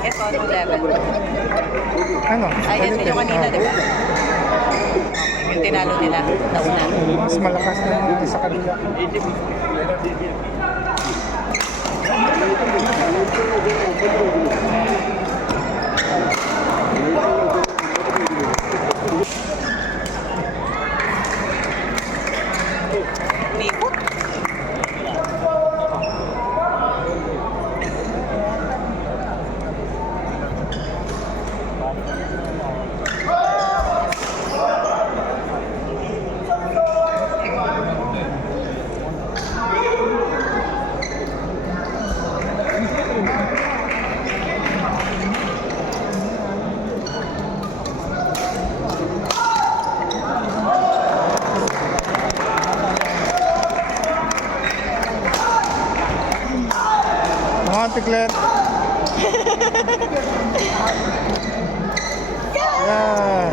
Ito, ano level? Ano? Ayan, yung kanina, di ba? Yung tinalo nila, nauna. Mas malakas na yung sa kanila. Likot. Mga tiklet. Yan.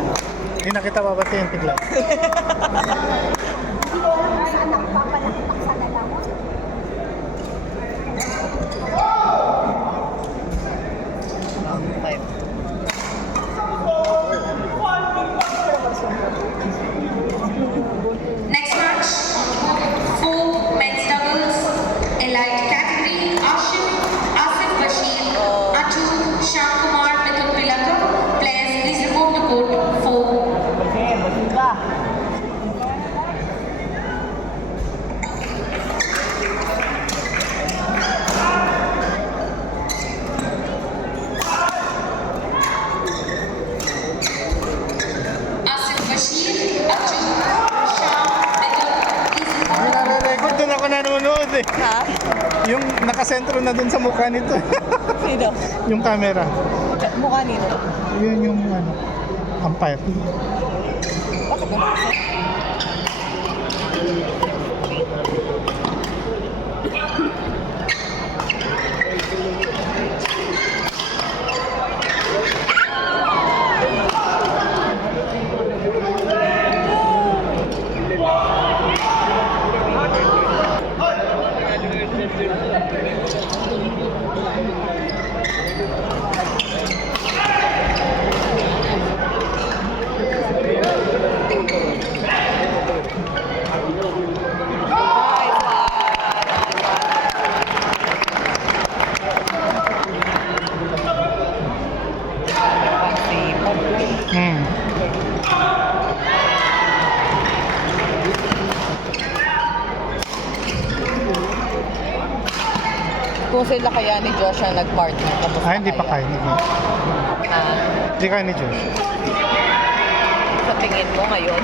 Hindi na kita babatiin, tiklet. Saan ako papalakpak sa dalawa? Next match, full men's doubles, elite category, Asif Bashir, Atu, Shyam Kumar, Mithun Pilakar. Players, please report to court for Asif Bashir, Atu, Shyam, Mithun, please report. Nare-record doon ako nanonood eh. Ha? Yung nakasentro na doon sa mukha nito. Sino? Yung camera. Mukha nino. Yun yung ano, umpire. Bakit ba? Kung sila kaya ni Josh ang nag-partner, tapos Hindi pa kaya ni Josh. Hindi kaya ni Josh. Sa tingin mo ngayon?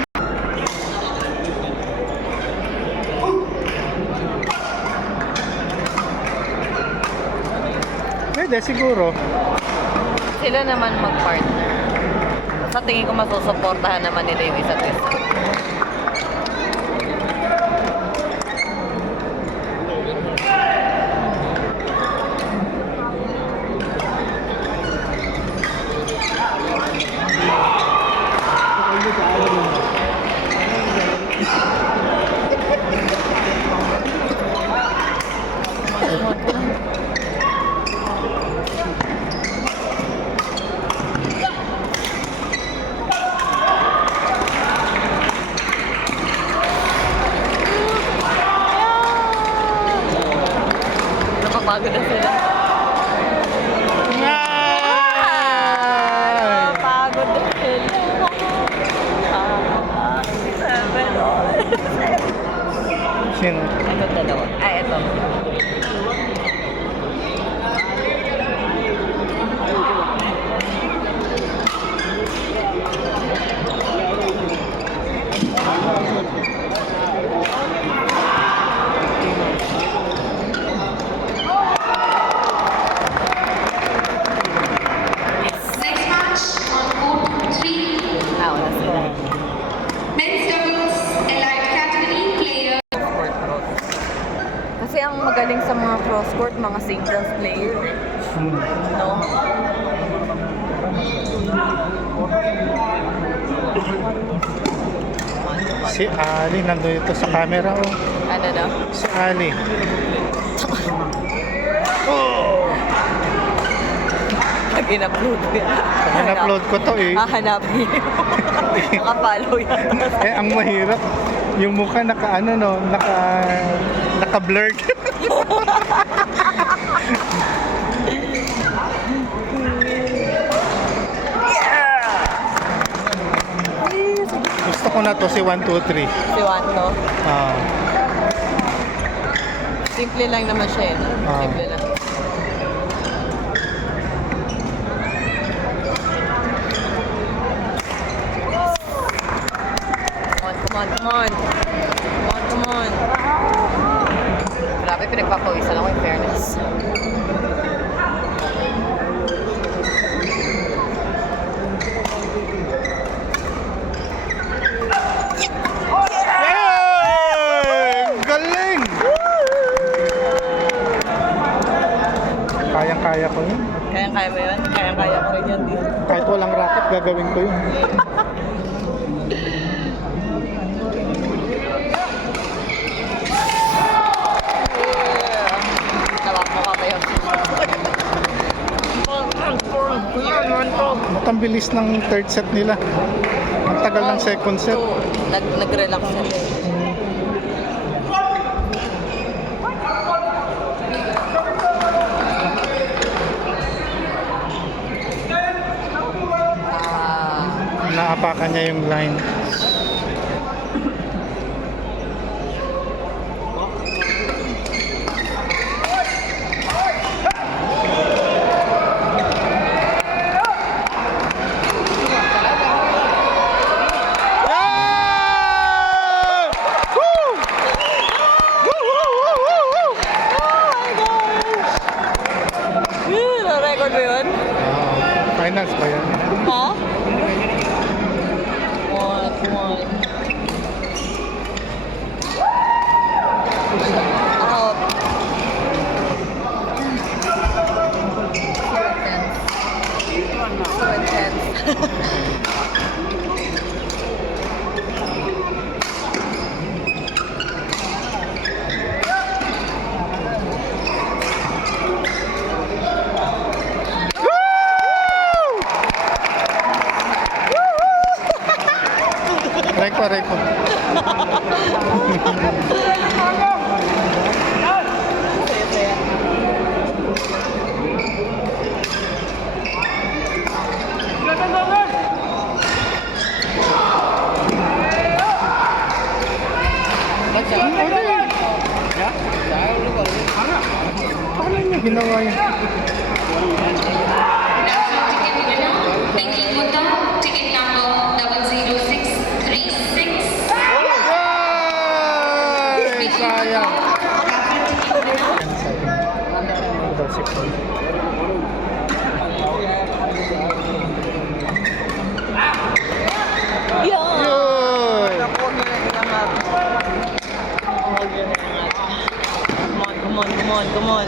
Pwede, siguro. Sila naman mag-partner. Sa tingin ko masusuportahan naman nila yung isa't isa. Napapagod na sila. Napapagod na sila. Sino? Ito dalawa. Ay, ito. Next match on court 3, Ah, wala sila. men's doubles, elite category, player. ang magaling sa mga cross-court, mga singles player. No? Si Ali nandun ito sa camera, oh. Ano na? Si Ali. Oh! Pag in-upload ko yan. In-upload ko to eh. Hahanapin yun. Naka-follow yan. Eh, ang mahirap, yung mukha naka-blurred. Gusto ko na to si 1, 2, 3. Si Wanto. Ah. Simple lang naman siya eh. No? Simple lang. Come on. Come on. Grabe, pinagpapawisan ako in fairness. Yay! Galing! Kayang-kaya ko yun. Kayang-kaya mo yun? Kayang-kaya ko rin yun. Kahit walang racket, gagawin ko yun. Ba't ang bilis ng third set nila? Ang tagal ng second set. Nag-relax sila. Naapakan niya yung line. Na-record mo yun? Finals ba yan? Ha? Come on. Out. So intense. Record. Paano niya ginawa yun? Taking photo, ticket number 00636. Ay, sayang. Yun! Come on.